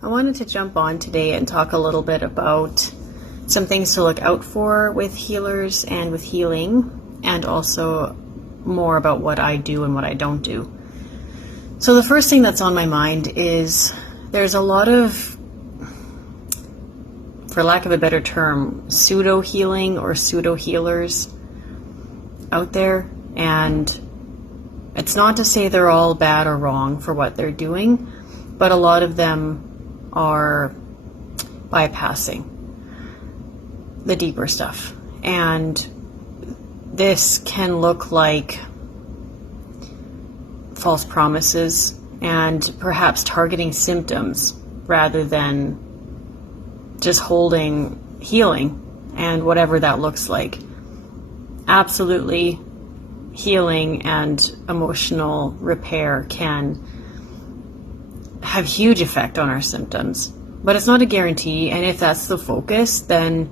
I wanted to jump on today and talk a little bit about some things to look out for with healers and with healing, and also more about what I do and what I don't do. So the first thing that's on my mind is there's a lot of, for lack of a better term, pseudo healing or pseudo healers out there, and it's not to say they're all bad or wrong for what they're doing, but a lot of them are bypassing the deeper stuff. And this can look like false promises and perhaps targeting symptoms rather than just holding healing and whatever that looks like. Absolutely, healing and emotional repair can have huge effect on our symptoms, but it's not a guarantee. And if that's the focus, then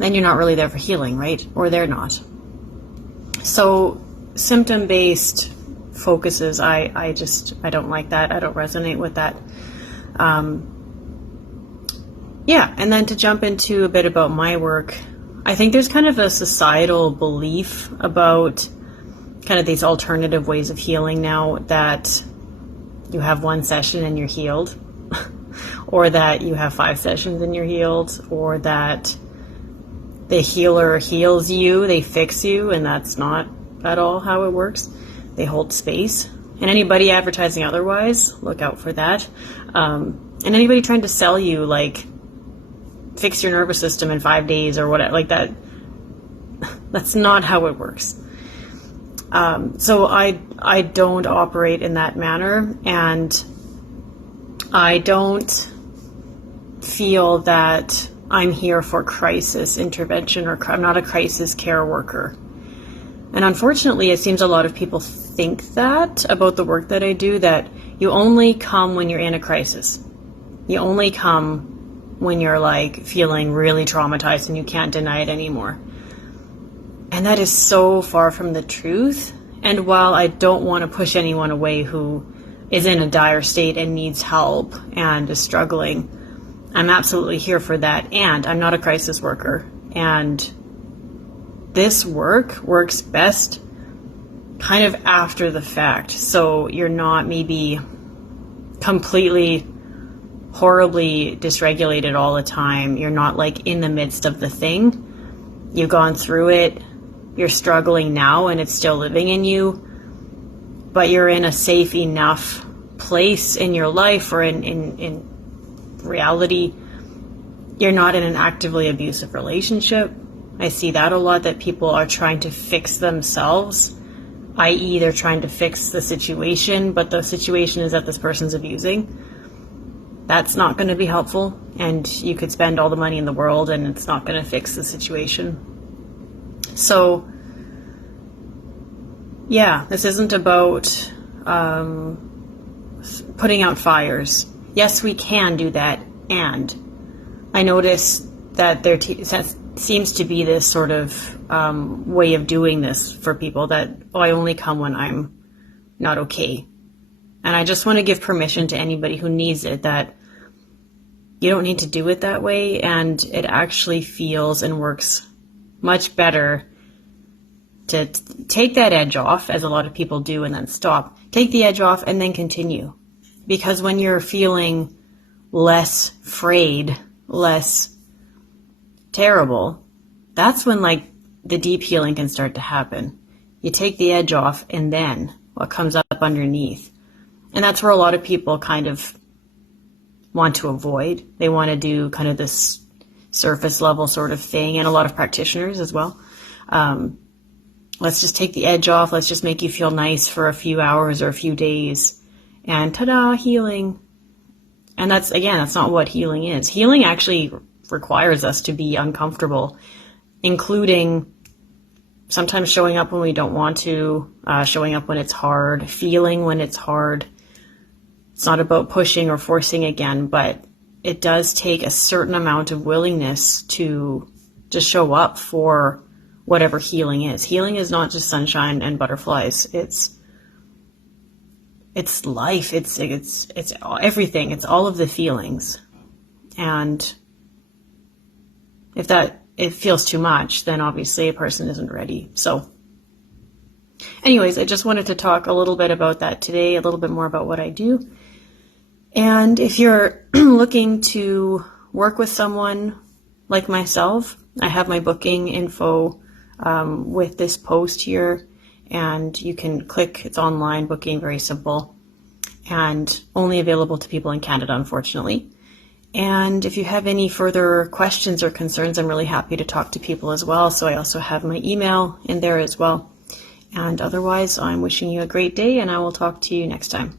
you're not really there for healing, right? Or they're not. So symptom-based focuses, I don't like that. I don't resonate with that. And then to jump into a bit about my work, I think there's kind of a societal belief about kind of these alternative ways of healing now, that you have one session and you're healed, or that you have 5 sessions and you're healed, or that the healer heals you, they fix you, and that's not at all how it works. They hold space. And anybody advertising otherwise, look out for that. And anybody trying to sell you, like, fix your nervous system in 5 days or whatever, like that, that's not how it works. So I don't operate in that manner, and I don't feel that I'm here for crisis intervention, or I'm not a crisis care worker. And unfortunately, it seems a lot of people think that about the work that I do, that you only come when you're in a crisis. You only come when you're like feeling really traumatized and you can't deny it anymore. And that is so far from the truth. And while I don't want to push anyone away who is in a dire state and needs help and is struggling, I'm absolutely here for that. And I'm not a crisis worker. And this work works best kind of after the fact. So you're not maybe completely horribly dysregulated all the time. You're not like in the midst of the thing. You've gone through it. You're struggling now and it's still living in you, but you're in a safe enough place in your life, or in reality. You're not in an actively abusive relationship. I see that a lot, that people are trying to fix themselves, i.e. they're trying to fix the situation, but the situation is that this person's abusing. That's not going to be helpful, and you could spend all the money in the world and it's not going to fix the situation. So, yeah, this isn't about putting out fires. Yes, we can do that, and I notice that there seems to be this sort of way of doing this for people, that, I only come when I'm not okay. And I just want to give permission to anybody who needs it, that you don't need to do it that way, and it actually feels and works much better to take that edge off, as a lot of people do, and then stop. Take the edge off and then continue. Because when you're feeling less frayed, less terrible, that's when like the deep healing can start to happen. You take the edge off, and then what comes up underneath. And that's where a lot of people kind of want to avoid. They want to do kind of this surface level sort of thing, and a lot of practitioners as well. Let's just take the edge off. Let's just make you feel nice for a few hours or a few days, and ta-da, healing. And that's not what healing is. Healing actually requires us to be uncomfortable, including sometimes showing up when we don't want to, showing up when it's hard, feeling when it's hard. It's not about pushing or forcing again, but it does take a certain amount of willingness to just show up for whatever healing is. Healing is not just sunshine and butterflies. It's it's life. It's everything. It's all of the feelings. And if it feels too much, then obviously a person isn't ready. So anyways, I just wanted to talk a little bit about that today, a little bit more about what I do. And if you're looking to work with someone like myself, I have my booking info with this post here, and you can click. It's online booking, very simple, and only available to people in Canada, unfortunately. And if you have any further questions or concerns, I'm really happy to talk to people as well. So I also have my email in there as well. And otherwise, I'm wishing you a great day, and I will talk to you next time.